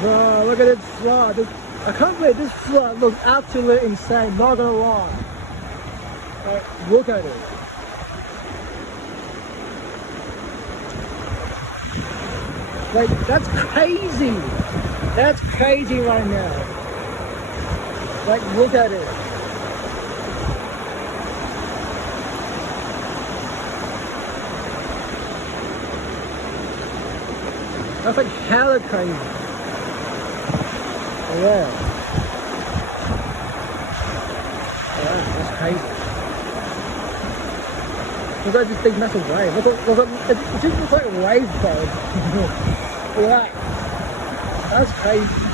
Bro, look at this flood. I can't believe this flood looks absolutely insane, not gonna lie. Like, look at it. Like, that's crazy. That's crazy right now. Like, look at it. That's like hella crazy. Yeah. Yeah, that's crazy. Look at this big massive wave. It just looks like a wave, bro. Yeah. That's crazy.